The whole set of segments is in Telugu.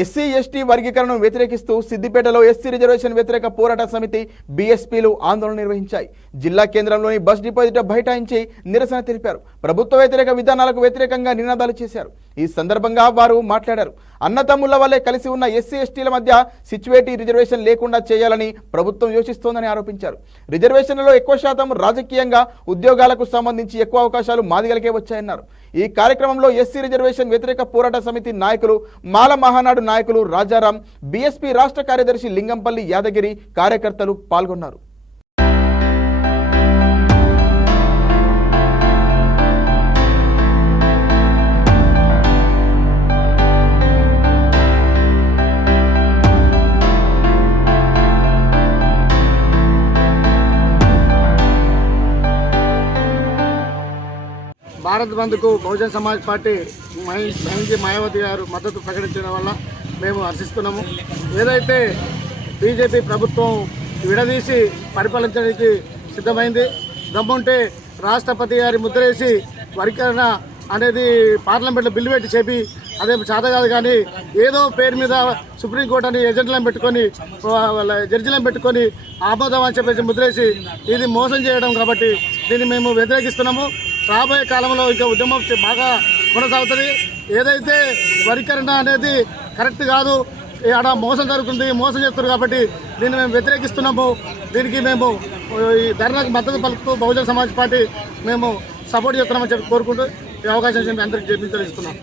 ఎస్సీ ఎస్టీ వర్గీకరణను వ్యతిరేకిస్తూ సిద్దిపేటలో ఎస్సీ రిజర్వేషన్ వ్యతిరేక పోరాట సమితి బీఎస్పీలు ఆందోళన నిర్వహించాయి. జిల్లా కేంద్రంలోని బస్ డిపో ఎదుట బైఠాయించి నిరసన తెలిపారు. ప్రభుత్వ వ్యతిరేక విధానాలకు వ్యతిరేకంగా నినాదాలు చేశారు. ఈ సందర్భంగా వారు మాట్లాడారు. అన్నతమ్ముల వల్లే కలిసి ఉన్న ఎస్సీ ఎస్టీల మధ్య సిచ్యువేటీ రిజర్వేషన్ లేకుండా చేయాలని ప్రభుత్వం యోచిస్తోందని ఆరోపించారు. రిజర్వేషన్లలో ఎక్కువ శాతం రాజకీయంగా, ఉద్యోగాలకు సంబంధించి ఎక్కువ అవకాశాలు మాదిగలకే వచ్చాయన్నారు. ఈ కార్యక్రమంలో ఎస్సీ రిజర్వేషన్ వ్యతిరేక పోరాట సమితి నాయకులు, మాల మహానాడు నాయకులు రాజారాం, బీఎస్పీ రాష్ట్ర కార్యదర్శి లింగంపల్లి యాదగిరి కార్యకర్తలు పాల్గొన్నారు. భారత్ బంద్కు బహుజన్ సమాజ్ పార్టీ మహిళ మాయావతి గారు మద్దతు ప్రకటించడం వల్ల మేము హర్షిస్తున్నాము. ఏదైతే బీజేపీ ప్రభుత్వం విడదీసి పరిపాలించడానికి సిద్ధమైంది, దమ్ముంటే రాష్ట్రపతి గారి ముద్రేసి వర్గీకరణ అనేది పార్లమెంట్లో బిల్లు పెట్టి చెప్పి అదే చేత కాదు, కానీ ఏదో పేరు మీద సుప్రీంకోర్టు అని ఏజెంట్లను పెట్టుకొని జడ్జిలను పెట్టుకొని ఆమోదం అని చెప్పేసి ముద్రేసి ఇది మోసం చేయడం కాబట్టి దీన్ని మేము వ్యతిరేకిస్తున్నాము. రాబోయే కాలంలో ఇంకా ఉద్యమం బాగా కొనసాగుతుంది. ఏదైతే వర్గీకరణ అనేది కరెక్ట్ కాదు, ఆడ మోసం జరుగుతుంది, మోసం చేస్తారు కాబట్టి దీన్ని మేము వ్యతిరేకిస్తున్నాము. దీనికి మేము ఈ ధర్నాకు మద్దతు పలుకుతూ బహుజన సమాజ్ పార్టీ మేము సపోర్ట్ చేస్తున్నామని చెప్పి కోరుకుంటూ ఈ అవకాశం అందరికీ తెలుస్తున్నాం.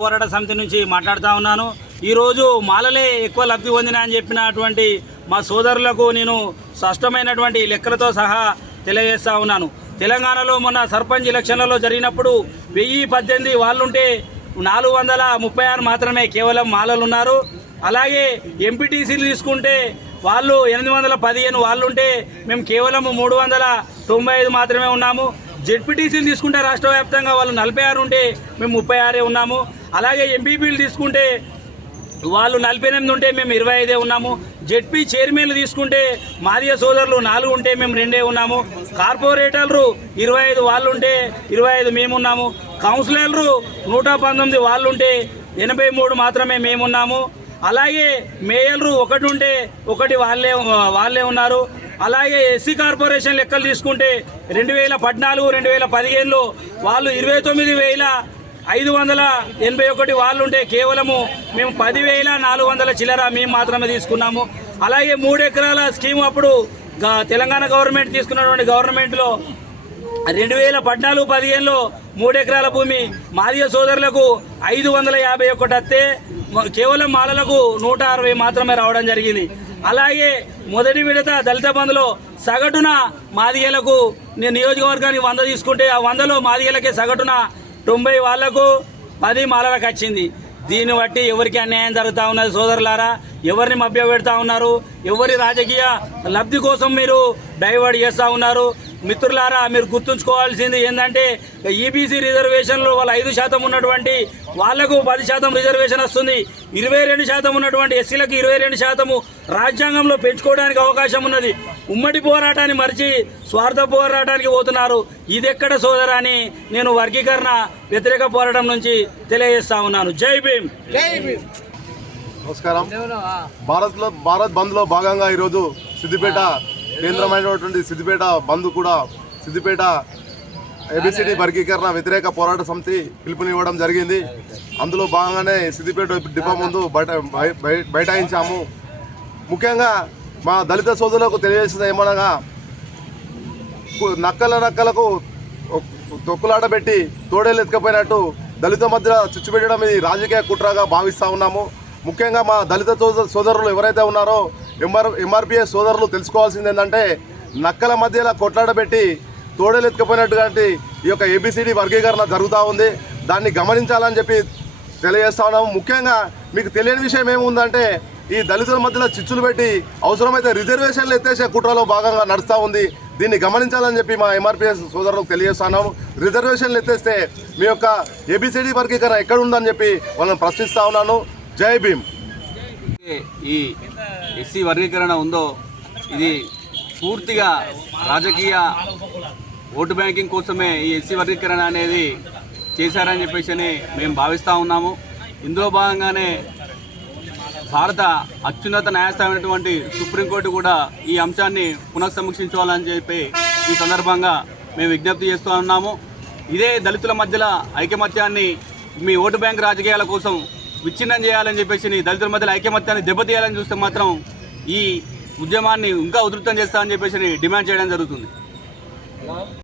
పోరాట సమితి నుంచి మాట్లాడుతూ ఉన్నాను. ఈరోజు మాలలే ఎక్కువ లబ్ధి పొందినా అని చెప్పినటువంటి మా సోదరులకు నేను స్పష్టమైనటువంటి లెక్కలతో సహా తెలియజేస్తూ ఉన్నాను. తెలంగాణలో మొన్న సర్పంచ్ ఎలక్షన్లలో జరిగినప్పుడు 1018 వాళ్ళుంటే 436 మాత్రమే కేవలం మాలలు ఉన్నారు. అలాగే ఎంపీటీసీలు తీసుకుంటే వాళ్ళు 815 వాళ్ళుంటే మేము కేవలం 395 మాత్రమే ఉన్నాము. జెడ్పీటీసీలు తీసుకుంటే రాష్ట్ర వ్యాప్తంగా వాళ్ళు 46 ఉంటే మేము 36 ఉన్నాము. అలాగే ఎంపీపీలు తీసుకుంటే వాళ్ళు 48 ఉంటే మేము 25 ఉన్నాము. జెడ్పీ చైర్మన్లు తీసుకుంటే మాదిగ సోదరులు 4 ఉంటే మేము 2 ఉన్నాము. కార్పొరేటర్లు 25 వాళ్ళు ఉంటే 25 మేమున్నాము. కౌన్సిలర్లు 119 వాళ్ళు ఉంటే 83 మాత్రమే మేమున్నాము. అలాగే మేయర్లు 1 ఉంటే 1 వాళ్ళే ఉన్నారు. అలాగే ఎస్సీ కార్పొరేషన్ లెక్కలు తీసుకుంటే 2014, 2015లో వాళ్ళు 29,581 వాళ్ళు ఉంటే కేవలము మేము 10,400 చిల్లర మేము మాత్రమే తీసుకున్నాము. అలాగే 3 ఎకరాల స్కీమ్ అప్పుడు తెలంగాణ గవర్నమెంట్ తీసుకున్నటువంటి గవర్నమెంట్లో 2014-15లో 3 ఎకరాల భూమి మాదిగ సోదరులకు 551 వస్తే కేవలం మాలలకు 160 మాత్రమే రావడం జరిగింది. అలాగే మొదటి విడత దళిత బంధులో సగటున మాదిగలకు నియోజకవర్గానికి 100 తీసుకుంటే ఆ 100లో మాదిగలకే సగటున 90 వాళ్లకు 10 మాలలకు వచ్చింది. దీన్ని బట్టి ఎవరికి అన్యాయం జరుగుతూ ఉన్నది సోదరులారా? ఎవరిని మభ్యపెడతా ఉన్నారు? ఎవరి రాజకీయ లబ్ధి కోసం మీరు డైవర్ట్ చేస్తూ ఉన్నారు? మిత్రులారా, మీరు గుర్తుంచుకోవాల్సింది ఏంటంటే ఈబీసీ రిజర్వేషన్లో వాళ్ళు 5% ఉన్నటువంటి వాళ్లకు 10% రిజర్వేషన్ వస్తుంది. 22% ఉన్నటువంటి ఎస్సీలకు 22% రాజ్యాంగంలో పెంచుకోవడానికి అవకాశం ఉన్నది. ఉమ్మడి పోరాటాన్ని మరిచి స్వార్థ పోరాటానికి పోతున్నారు. ఇది ఎక్కడ సోదరా అని నేను వర్గీకరణ వ్యతిరేక పోరాటం నుంచి తెలియజేస్తా ఉన్నాను. జై భీమ్. నమస్కారం. భారత్ బంద్లో భాగంగా ఈరోజు సిద్దిపేట కేంద్రమైనటువంటి సిద్దిపేట బంద్ కూడా సిద్దిపేట ఏబిసిడి వర్గీకరణ వ్యతిరేక పోరాట సమితి పిలుపునివ్వడం జరిగింది. అందులో భాగంగానే సిద్దిపేట డిపో ముందు బైఠాయించాము. ముఖ్యంగా మా దళిత సోదరులకు తెలియజేసిన ఏమనగా, నక్కలకు తొక్కులాట పెట్టి తోడేలు ఎత్తుకపోయినట్టు దళిత మధ్య చిచ్చు పెట్టడం ఇది రాజకీయ కుట్రగా భావిస్తూ ఉన్నాము. ముఖ్యంగా మా దళిత సోదరులు ఎవరైతే ఉన్నారో ఎంఆర్పిఎస్ సోదరులు తెలుసుకోవాల్సింది ఏంటంటే, నక్కల మధ్యలో కొట్లాట పెట్టి తోడేలు ఎత్తుకపోయినట్టుగా ఈ యొక్క ఏబిసిడి వర్గీకరణ జరుగుతూ ఉంది. దాన్ని గమనించాలని చెప్పి తెలియజేస్తా ఉన్నాము. ముఖ్యంగా మీకు తెలియని విషయం ఏముందంటే, ఈ దళితుల మధ్యలో చిచ్చులు పెట్టి అవసరమైతే రిజర్వేషన్లు ఎత్తేసే కుట్రలో భాగంగా నడుస్తూ ఉంది. దీన్ని గమనించాలని చెప్పి మా ఎంఆర్పిఎస్ సోదరులకు తెలియజేస్తున్నాము. రిజర్వేషన్లు ఎత్తేస్తే మీ యొక్క ఏబిసిడి వర్గీకరణ ఎక్కడుందని చెప్పి వాళ్ళని ప్రశ్నిస్తూ ఉన్నాను. జై భీమ్. ఈ ఎస్సీ వర్గీకరణ ఉందో ఇది పూర్తిగా రాజకీయ ఓటు బ్యాంకింగ్ కోసమే ఈ ఎస్సీ వర్గీకరణ అనేది చేశారని చెప్పేసి మేము భావిస్తూ ఉన్నాము. ఇందులో భాగంగానే భారత అత్యున్నత న్యాయస్థానమైనటువంటి సుప్రీంకోర్టు కూడా ఈ అంశాన్ని పునఃసమీక్షించాలని చెప్పి ఈ సందర్భంగా మేము విజ్ఞప్తి చేస్తూ ఉన్నాము. ఇదే దళితుల మధ్యలో ఐకమత్యాన్ని మీ ఓటు బ్యాంక్ రాజకీయాల కోసం విచ్ఛిన్నం చేయాలని చెప్పేసి దళితుల మధ్యలో ఐకమత్యాన్ని దెబ్బతీయాలని చూస్తే మాత్రం ఈ ఉద్యమాన్ని ఇంకా ఉధృతం చేస్తామని చెప్పేసి డిమాండ్ చేయడం జరుగుతుంది.